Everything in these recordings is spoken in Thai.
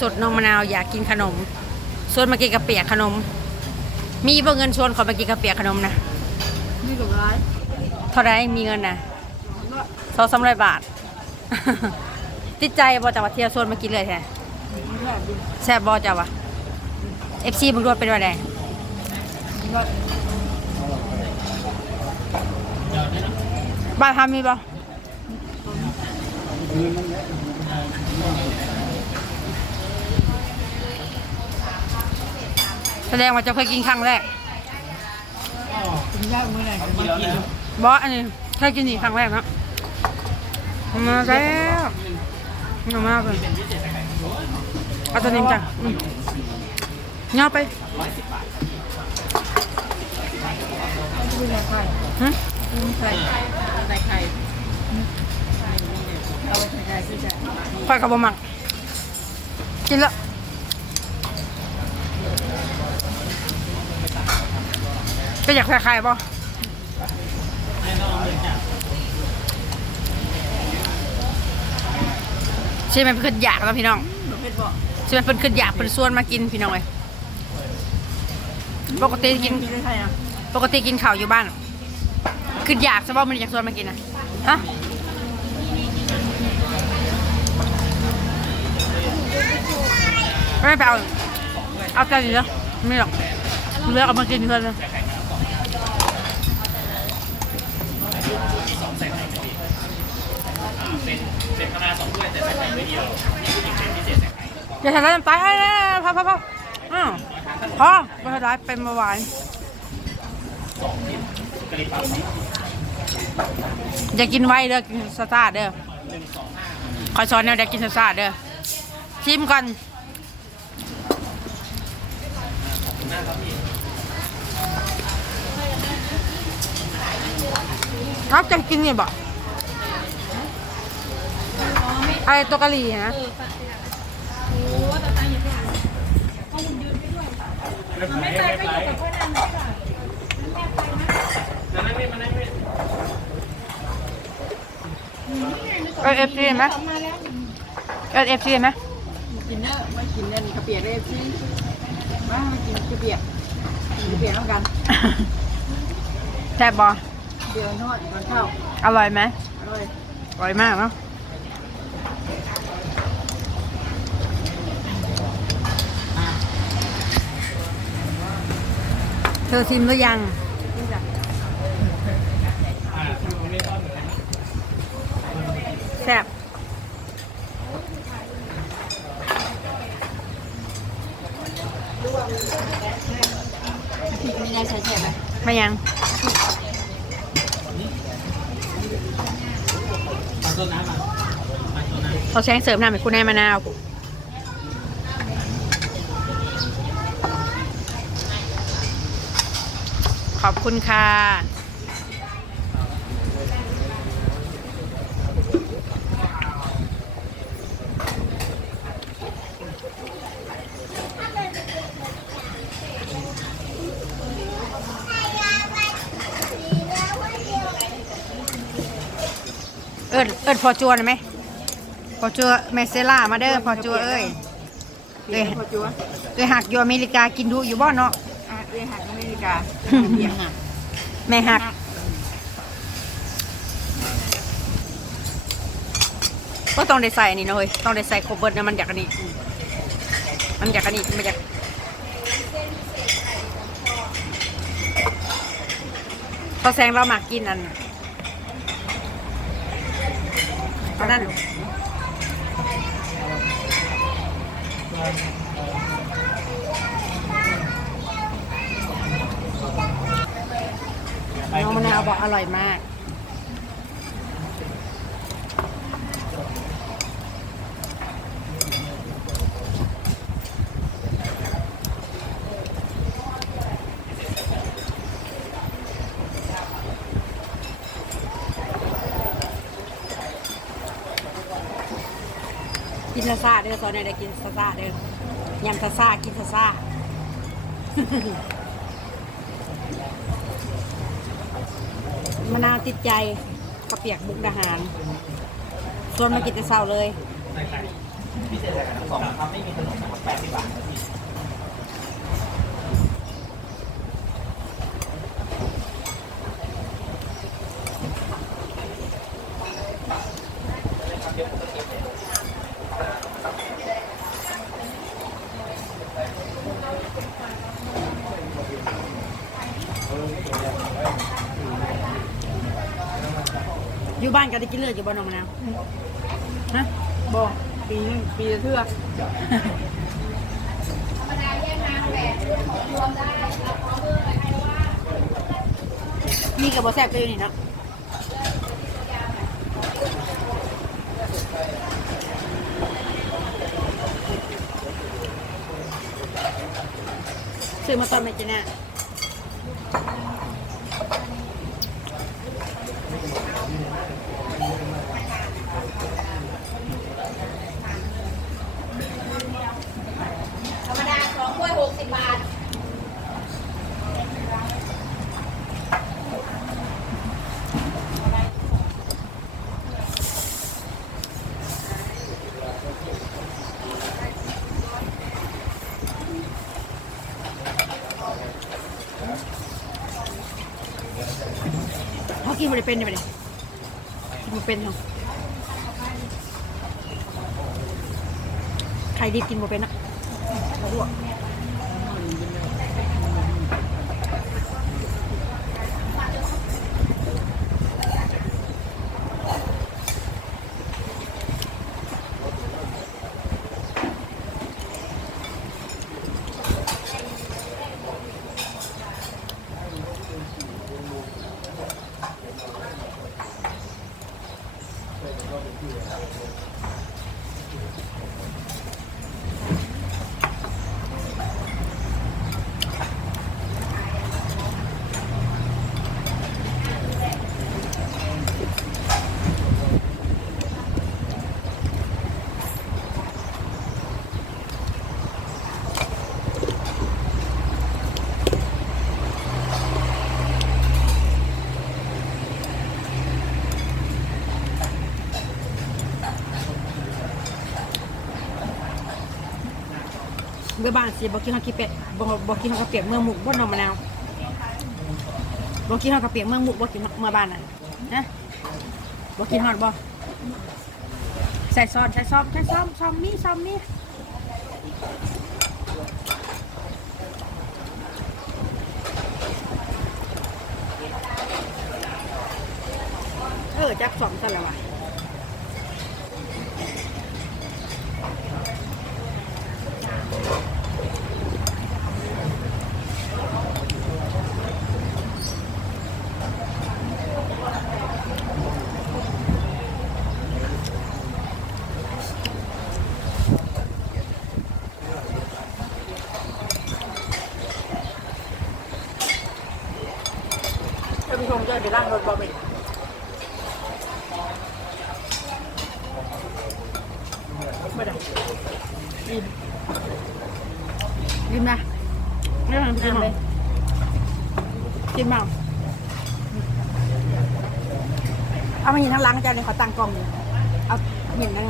สดน้องมะนาวอยากกินขนมชวนมากินกระเปียกขนม มีบ่เงินชวนขอมากินกระเปียกขนมนะนี่หลงร้ายเท่าไรมีเงินนะสองสามร้อยบาท ติดใจบ่จังว่าเที่ยวชวนมากินเลยแท้แค่ดิแซ่บบ่จ้าวะเอฟซีมึงรวดเป็นว่าไงก็บ้านทำมีบ่ แสดงว่าจะเคยกินครั้งแรกกินยากเมื่อไหร่ก็มากินบอสอันนี้เคยกินนี่ครั้งแรกนะมาแล้วมามาเลยเอาตัวนี้จ้ะเงาไปกินไข่หึกินไข่ใส่ไข่เอาใส่ไข่คือจะค่อยกับบะหมักกินแล้ว ก็อยากคล้ายๆป่ะใช่ไหมเพิ่นอยากแล้วพี่น้องใช่ไหมเพิ่นขึ้นอยากเพิ่นส่วนมากินพี่น้องเลยปกติกินปกติกินข้าวอยู่บ้านขึ้นอยากใช่ป่ะมันอยากส่วนมากินนะฮะไม่ไปเอาเอาใจดีเนาะไม่หรอกเลือกเอามากินเพื่อนเลย อย่าทำร้ายน้ำตาลเอ้ยพอพอพออ้าวพอไม่ทำร้ายเป็นเบาหวานอย่ากินไวเด้อกินซาซาเด้อคอยสอนแนวเด็กกินซาซาเด้อชิมก่อนครับจะกินนี่ยบอกอะ ไรตัวกะหรี่ฮะไม่ไปก็อยู่กับพ่อนนั่นไม่ก่อนแม่ไปนะเออเอฟซีไหมมาแล้วเออเอฟซีไหมกินเนอะไม่กินเนี่ยนี่กระเปียกได้สิมามากินกระเปียกกินกระเปียกน้ำกันแซ่บบอเดี๋ยวทอดมันเข้าอร่อยไหมอร่อยอร่อยมากเนาะ เธอชิมหรือยังกินจ้ะแซ่บพริกนี่ยังใส่แฉะไหมไม่ยังเขาแซงเสริมหน้าเป็นคุณแม่มะนาว ขอบคุณค่ะ เอิญเอิญพอจัวหน่อยไหม พอจัวเมเซล่ามาเด้อพอจัวเอ้ยเดี๋ยวพอจัวเอ้ยหักอยู่อเมริกากินดูอยู่บ่เนาะ อะเรียกหักอเมริกา เปียกอะแม่หัก ก็ต้องได้ใส่อันนี่เนาะเฮ้ยต้องได้ใส่ครบเบิร์ดเนี่ยมันอยากอันนี้ มันอยากอันนี้มันอยากพอแซงเราหมักกินอันอันนั้น น้องมะนาวบอกอร่อยมาก กินซาซาเด้อตอนนี้ได้กินซาซาเด้อยำซาซากินซาซา มะนาวติดใจกระเปียกบุกดาหารส่วนมากินแต่เช้าเลยเอยู่บ้านก็ได้กินเลือดอยู่บ้านน้องมะนาวฮะบอกปีนึงปีละเทื่อนี่กับบอแซ่บก็อยู่นี่เนาะซื้อมาตอนไหนจ๊ะเนี่ย ธรรมดา สิบบาทเขากินบริเป็นยังไงกินบริเป็นเหรอใครดีกินบริเป็นอะเมื่อบ้านสิบอกกินข้าวกีเป็ดบอกบอกกินข้าวกระเปียกเมืองหมุกบ่นมมะนาวบอกกินข้าวกระเปียกเมืองหมุกบอกกินเมื่อบ้านน่ะนะบอกกินฮอดบ่ใส่ซอสใส่ซอสใส่ซอสซอมนี่ซอมนี่เออจักสองกันแล้วว่ะ ถ้าพี่ชมจะเดี๋ยวล่างรถบอเป็นไม่ได้กินกินนะไม่ทำกินเลยกินเปล่าเอามาหินทั้งหล้างอาจารย์เลยขอตังกล่องเลยเอาหินนั่น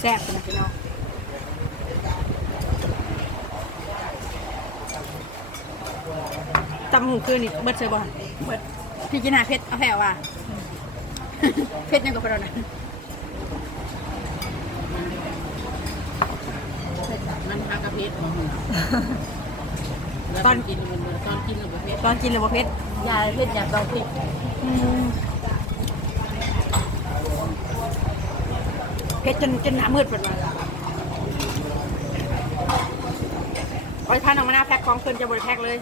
แซ่บนะพี่น้องตำหูคืนนี่เบิดเซอร์บอลเบิดพี่กินหาเพชรเอาแผ่ว่ะเพชรยังกับเรานะมันทากระเพชรของมึงตอนกินมันตอนกินกับประเภทตอนกินเลยบ่เพชรยาเพชรอยากต้องพริก อืมเพชรจนจนหน้ามืดเป็นวันไอ้ท่านออกมาหน้าแพ็คของคืนจะบริแพ็คเลย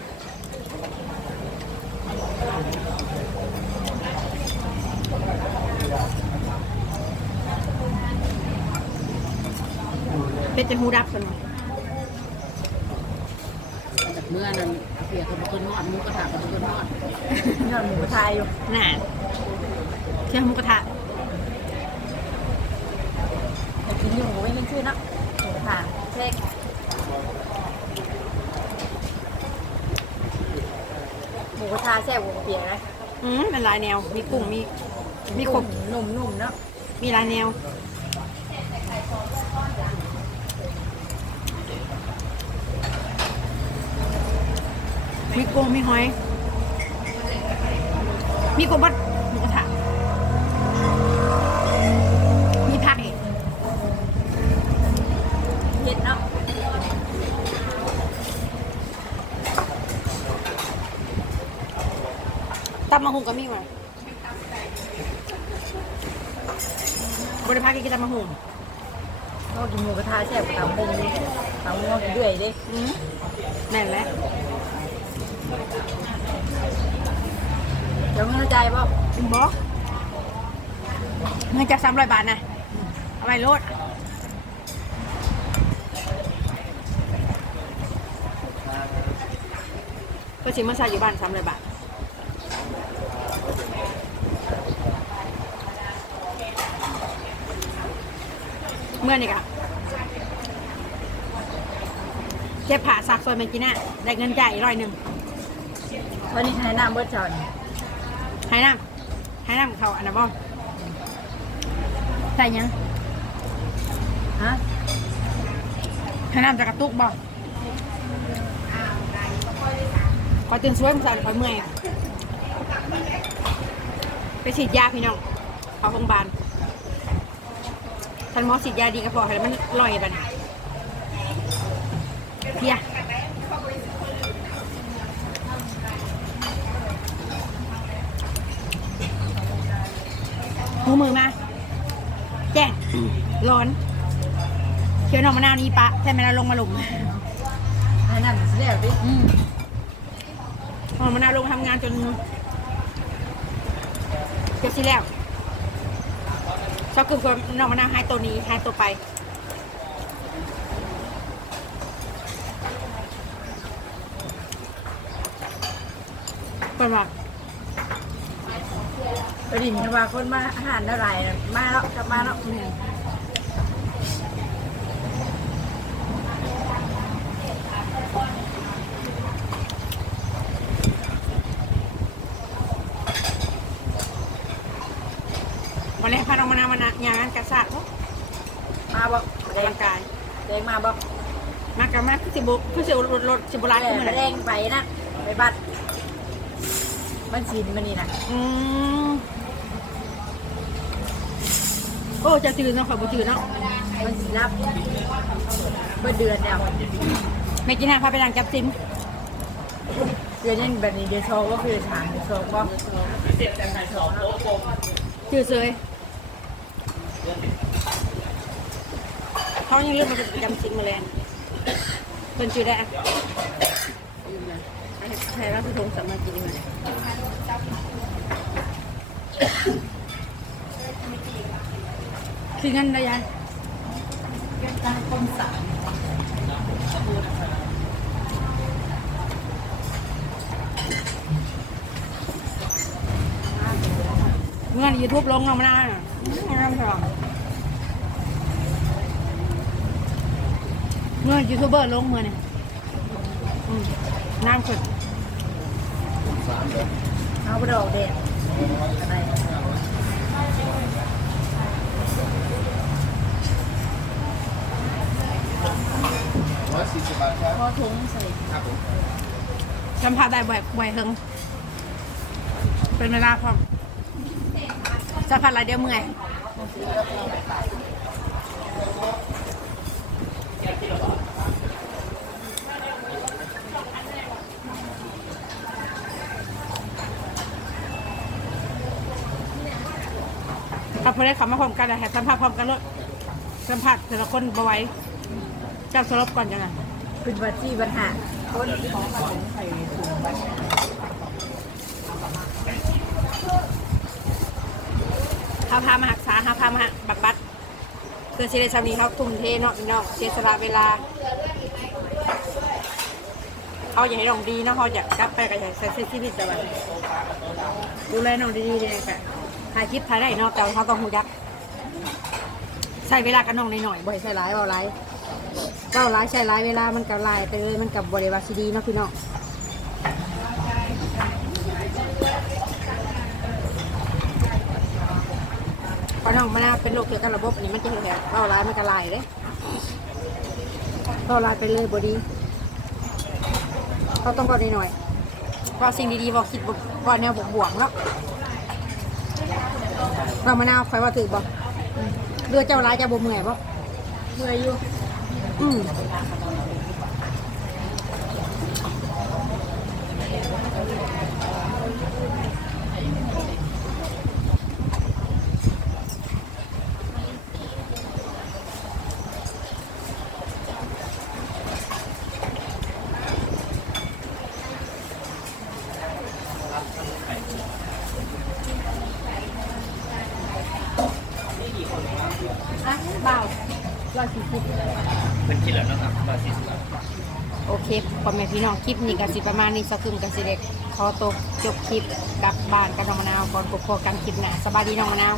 เพชรจนหูดับเป็นวันเมื่อนั้นเปียกกับต้นนอดมุกกระถางกับต้นนอดยอดหมูกระทายอยู่น่ะเที่ยวหมูกระทะ แต่กินอยู่ไม่กิน ชื่อเนาะหมูกระทะเช็คหมูกระทะแซ่บหมูกระเปียกนะอืมเป็นหลายแนว มีกุ้ง มี มีครบหนุ่มๆเนาะ มีหลายแนว มีกุ้งมีหอย มีกบบัดำมะฮุงก็มีว่ะบริพากินตำมะฮุงก็กินหมูกระทะแซ่บกับหมูเอางอกด้วยเด้อืมแน่นแล้วเดี๋ยวมึงเข้าใจป่ะคุณบอกเงินจากสามร้อยบาทนะเอาไปรถก็ชิมมาใส่อยู่บ้านสามร้อยบาท เมื่อนี่กะเจ็บผ่าสักซอยเมื่อกี้น่ะได้เงินจ่ายอีกร้อยหนึ่งวันนี้ใช้น้ำเบิดจอนให้น้ำให้น้ำเขาอันนั้นบ่ใส่หยัง ฮะให้น้ำจากกระตุกบ่คอยตื่นสวยมึงใส่คอยเมื่อยอะไปฉีดยาพี่น้องเขาโรงพยาบาล ท่านหมอฉีดยาดีก็พอให้มันลอยไปนะเพียหูมือมา แจ้งร้อนเคี้ยวหน่อมะนาวนี่ปะใช่ไหมเราลงมาหลุมให้น้ำเสียบดิอืมหน่อมะนาวลงทำงานจนเกือบสิแล้ว ชอบกึ่งกับหน่อมะนาวให้ตัวนี้ให้ตัวไปเป็นว่าไปดินกันว่าคนมาอาหารอะไรมาแล้วกลับมาแล้ว วั นแรกพาน้องมะนาวมานะยางานกระซาดมาบอกออกกำลังกายแดงมาบอกมากกับมากคือสิบุคือสิรถรถสิบุร้านแดขึ้นมาแดงไปนะไปบัดมันชินมันนี่นะอืมโอ้จะจืดเนาะขอยบุจืดเนาะมันสิรับเบิดเดือนแล้วไม่กินอาพาไปร้านจับซิมเดือนนี้แบบนี้เดือนโชว์ก็คือฐานเดือนโชว์ก็เดืองโต๊ะโกจืดเลย เขายังเลือกมาเป็นประจำซิงมาแลนบรรจุได้อะให้รับผิดชอบสามารถกินไหมคืองั้นไรยังการคมสามเงินยูทุบลงเราไม่ได้นะไม่ได้ทำ เงินยูทูบเบอร์ลงเมื่อเนี่ยน้ำขึ้นเอาไปดอกเด็ดอะไรร้อยสี่สิบบาทครับพอถุงใส่ครับผมสัมผัสได้บ่อยบ่อยเฮงเป็นเวลาพร้อมสัมผัสอะไรเดียวเมื่อย พอได้ขับมาพร้อมกันนะแหสัมผัสพร้อมกันเลยสัมผัสแต่ละคนบ่ไหวเจ้าสลบก่อนจังไงเป็นวัดที่ปัญหาคนของมาถึงใส่ถุงบัตเขาพามาหักษาเขาพามาบักบัดเพื่อสิได้สามีเขาทุ่มเทเนาะพี่น้องเสียสละเวลาเขาอยากให้น้องดีนะเขาอยากกลับไปก็อยากใช้ชีวิตแต่ว่าดูแลน้องดีๆเลยค่ะ ถ่ายคลิปถ่ายได้เนาะแต่เขาต้องหูยักใช้เวลากับน้องหน่อยๆบ่อยใช้หลายเบาหลายเบาหลายใช้หลายเวลามันกับลายไปเลยมันกับบริวารซีดีเนาะพี่น้องพระน้องมันเป็นโรคเกี่ยวกับระบบอันนี้มันจะเห็นแบบเบาหลายมันกับลายเลยเบาหลายไปเลยบดีเขาต้องบอกหน่อยๆว่าสิ่งดีๆบอกคิดบอกว่าแนวบวกๆเนาะ เรามะนาวคอยว่าถือบอกเรือเจ้าร้ายเจะบ่เมื่อยบ่เมื่อยอยู่อืม เปล่าร้อยสี่สิบ เป็นคิดแล้วนะครับร้อยสี่สิบบาท โอเค พ่อแม่พี่น้องคลิปนี้ก็สิประมาณนี้สักครึ่งก็สิเด็กขอตกจบคลิปกลับบ้านกับน้องมะนาวก่อนพบกันคลิปหน้าสบายดีน้องมะนาว